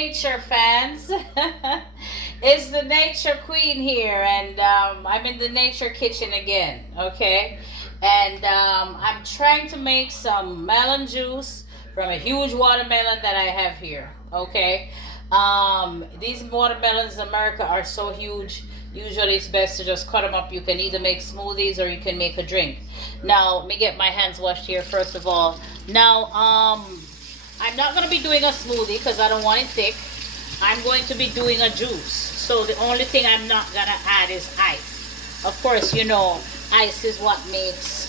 nature fans. It's the nature queen here, and I'm in the nature kitchen again, okay? And I'm trying to make some melon juice from a huge watermelon that I have here, okay? These watermelons in America are so huge. Usually it's best to just cut them up. You can either make smoothies or you can make a drink. Now, let me get my hands washed here first of all. Now, I'm not going to be doing a smoothie because I don't want it thick. I'm going to be doing a juice. So the only thing I'm not going to add is ice. Of course, you know, ice is what makes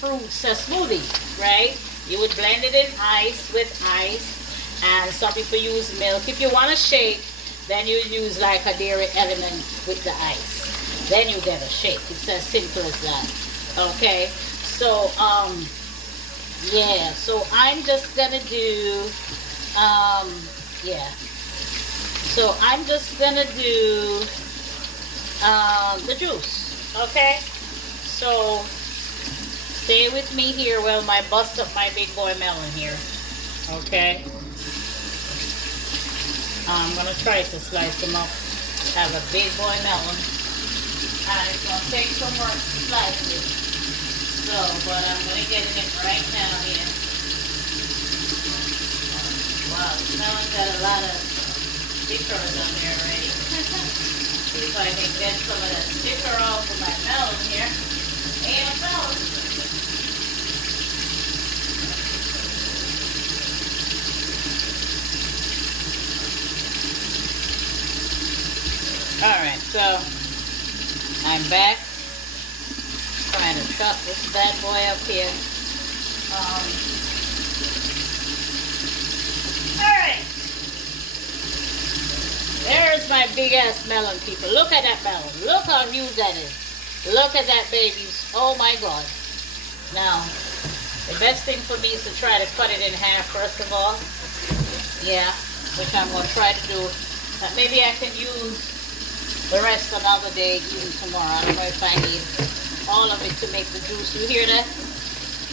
fruits a smoothie, right? You would blend it in ice with ice. And some people use milk. If you want to shake, then you use like a dairy element with the ice. Then you get a shake. It's as simple as that. Okay? So, yeah. So I'm just gonna do, yeah. So I'm just gonna do the juice. Okay? So stay with me here while I bust up my big boy melon here. Okay? I'm going to try to slice them up. Have a big boy melon. And it's going to take some work to slice it. So, but I'm going to get in it right now here. Wow, this melon's got a lot of stickers on there already. See if I can get some of that sticker off of my melon here. And a melon. Alright, so I'm back trying to chop this bad boy up here. Alright. There's my big ass melon, people. Look at that melon. Look how huge that is. Look at that, babies. Oh my god. Now, the best thing for me is to try to cut it in half first of all. Yeah, which I'm going to try to do. Maybe I can use the rest another day, even tomorrow. I don't know if I need all of it to make the juice. You hear that?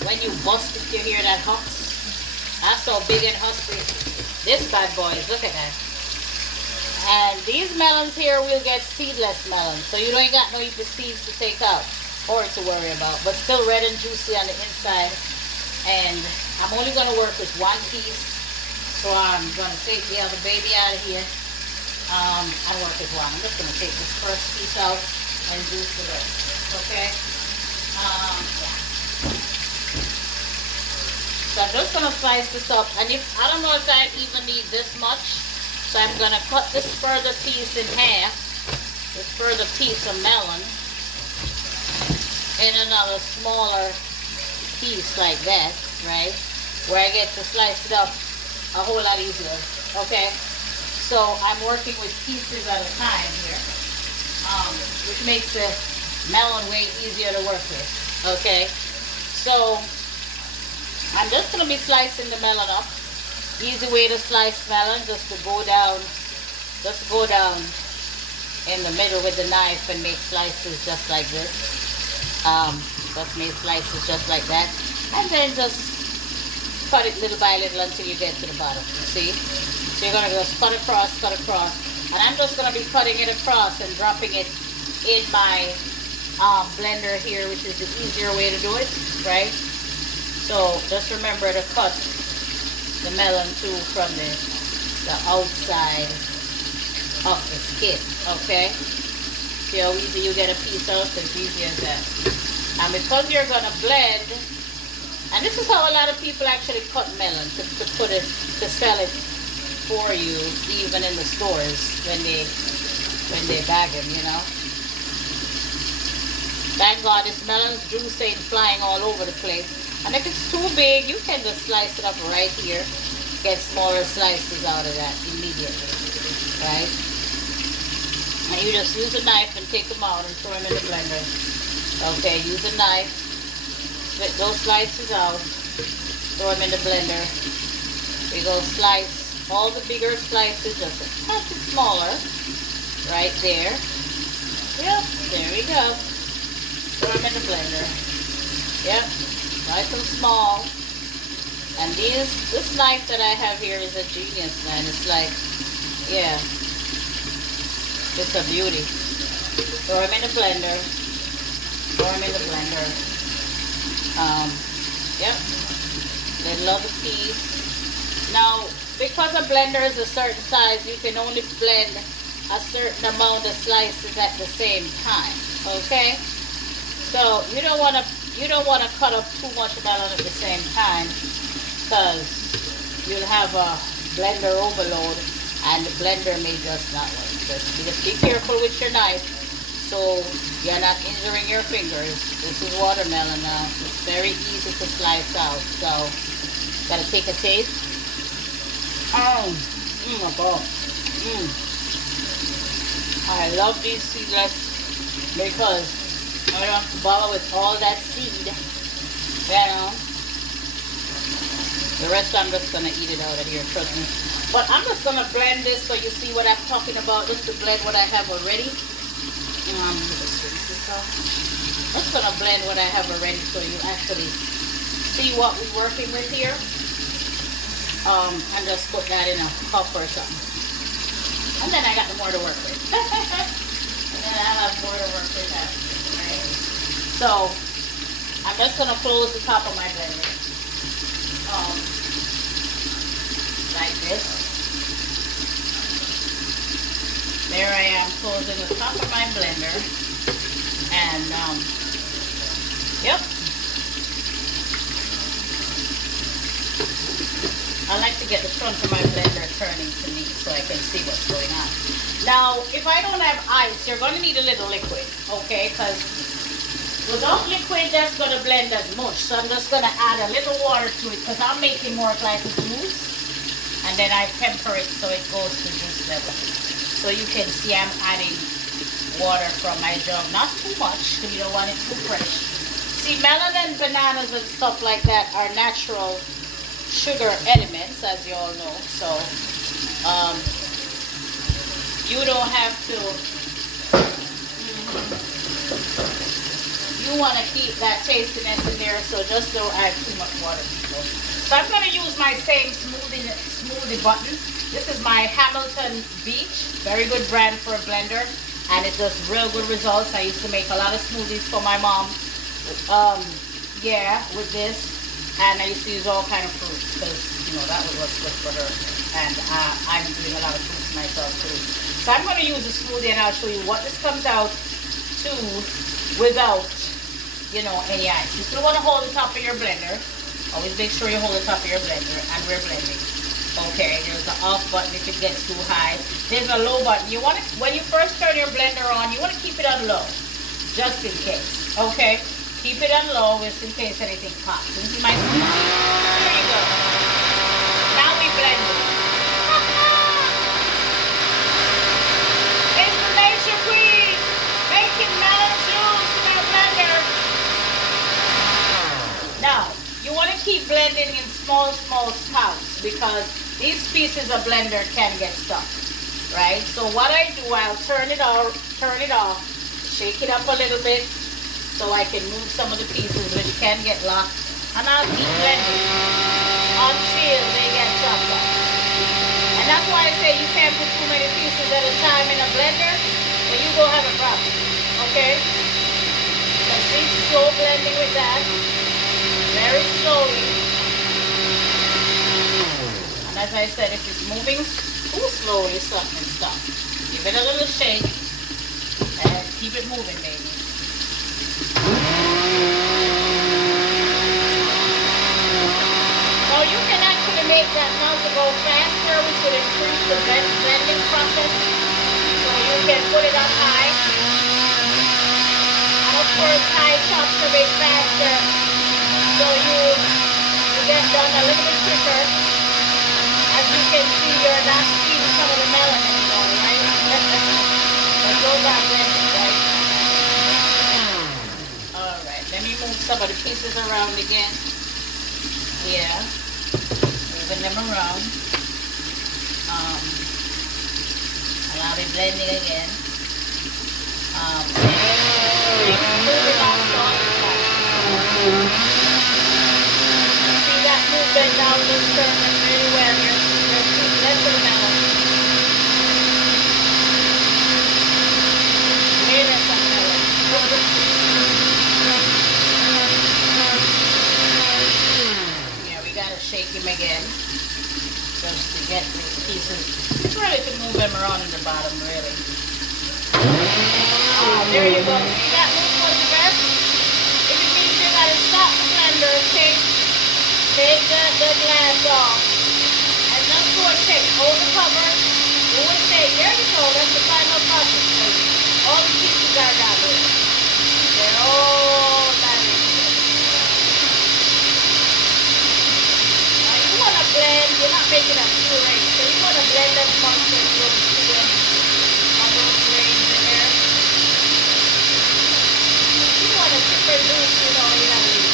When you bust it, you hear that hucks? That's how big and husky this bad boy is. Look at that. And these melons here will get seedless melons. So you don't got no seeds to take out or to worry about. But still red and juicy on the inside. And I'm only going to work with one piece. So I'm going to take the other baby out of here. I work with one. I'm just going to take this first piece out and juice the rest. Okay? Yeah. So I'm just going to slice this up. And if I don't know if I even need this much. So I'm going to cut this further piece in half. This further piece of melon. In another smaller piece like that. Right? Where I get to slice it up a whole lot easier. Okay? So I'm working with pieces at a time here, which makes the melon way easier to work with, okay? So I'm just going to be slicing the melon up. Easy way to slice melon, just to go down in the middle with the knife and make slices just like this. Just make slices just like that. And then just cut it little by little until you get to the bottom, see? So you're going to just cut across, and I'm just going to be cutting it across and dropping it in my blender here, which is the easier way to do it, right? So just remember to cut the melon too from the outside of the skin, okay? See how easy you get a piece out? It's easy as that. And because you're going to blend, and this is how a lot of people actually cut melon, to sell it for you, even in the stores when they bag them, you know. Thank God this melon's juice ain't flying all over the place. And if it's too big, you can just slice it up right here. Get smaller slices out of that immediately, right? And you just use a knife and take them out and throw them in the blender. Okay, use a knife, split those slices out, throw them in the blender. We go slice all the bigger slices, just a touch smaller, right there. Yep, there we go. Throw them in the blender. Yep, nice and small. And this knife that I have here is a genius, man. It's like, yeah, it's a beauty. Throw them in the blender. Throw them in the blender. Yep. They love the peas. Now, because a blender is a certain size, you can only blend a certain amount of slices at the same time. Okay? So you don't wanna cut up too much melon at the same time, because you'll have a blender overload and the blender may just not work. Just be careful with your knife so you're not injuring your fingers. This is watermelon now. It's very easy to slice out. So gotta take a taste. Oh my god. I love these seedless because I don't have to bother with all that seed. You know. The rest I'm just gonna eat it out of here, trust me. But I'm just gonna blend this so you see what I'm talking about, just to blend what I have already. I'm just gonna blend what I have already so you actually see what we're working with here. And just put that in a cup or something. And then I got more to work with. And then I have more to work with after, right? So I'm just gonna close the top of my blender. Like this. There I am closing the top of my blender. And yep. I like to get the front of my blender turning to me so I can see what's going on. Now, if I don't have ice, you're going to need a little liquid, okay? Because without liquid, that's going to blend as much. So I'm just going to add a little water to it because I'm making more like a juice. And then I temper it so it goes to juice level. So you can see I'm adding water from my jug. Not too much because you don't want it too fresh. See, melon and bananas and stuff like that are natural sugar elements, as you all know. So you don't have to, you want to keep that tastiness in there, so just don't add too much water, people. So I'm going to use my same smoothie button. This is my Hamilton Beach, very good brand for a blender, and it does real good results. I used to make a lot of smoothies for my mom, yeah, with this. And I used to use all kind of fruits because, you know, that was what's good for her. And I'm doing a lot of fruits myself too. So I'm going to use a smoothie and I'll show you what this comes out to without, you know, any ice. You still want to hold the top of your blender. Always make sure you hold the top of your blender, and we're blending. Okay, there's an off button if it gets too high. There's a low button. You want to, when you first turn your blender on, you want to keep it on low, just in case. Okay. Keep it on low just in case anything pops. This is my smoothie. There you go. Now we blend it. It's the Nature Queen making melon juice in our blender. Now, you want to keep blending in small spouts because these pieces of blender can get stuck, right? So what I do, I'll turn it off, shake it up a little bit, so I can move some of the pieces which can get locked, and I'll keep blending until they get chopped up. And that's why I say you can't put too many pieces at a time in a blender, or you go have a problem, okay? So see, slow blending with that, very slowly. And as I said, if it's moving too slowly, something stop. Give it a little shake, and keep it moving, baby. So you can actually make that nozzle go faster, which would increase the blending process. So you can put it on high. And of course, high chops a bit faster. So you get done a little bit quicker. As you can see, you're not seeing some of the melon anymore, right? Let's go back blending, right? Let me move some of the pieces around again. Yeah. Moving them around. And I'll be blending again. Moving on. See that movement now just stir them really well. There's less of the melon. Way less of the melon. Yeah, we gotta shake him again. Just to get these pieces. It's really to move them around in the bottom, really. There you go. See that move was the best? If it means you gotta stop the blender, okay? Take the glass off. And just do a shake. Hold the cover. Do a shake. There you go. That's the final process. All the pieces are down there. They're all married together. Now you wanna blend. You're not making a puree. So you wanna blend as much as you're doing on those grains in there. You wanna produce, you know, you have to.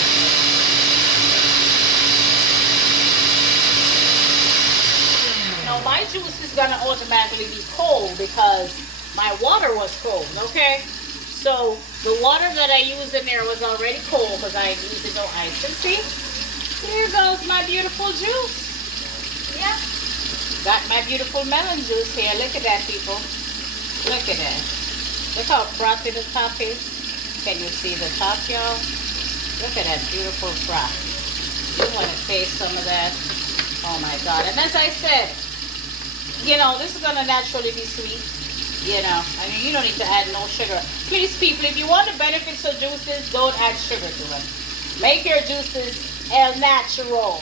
My juice is gonna automatically be cold because my water was cold, okay? So the water that I used in there was already cold because I used no ice. And see, here goes my beautiful juice. Yeah, got my beautiful melon juice here. Look at that, people. Look at that. Look how frothy the top is. Can you see the top, y'all? Look at that beautiful froth. You want to taste some of that? Oh my God! And as I said, you know, this is going to naturally be sweet, you know. I mean, you don't need to add no sugar. Please, people, if you want the benefits of juices, don't add sugar to them. Make your juices el natural.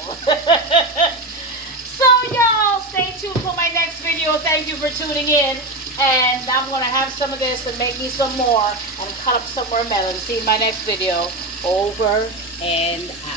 So, y'all, stay tuned for my next video. Thank you for tuning in. And I'm going to have some of this and make me some more and cut up some more melon. See you in my next video. Over and out.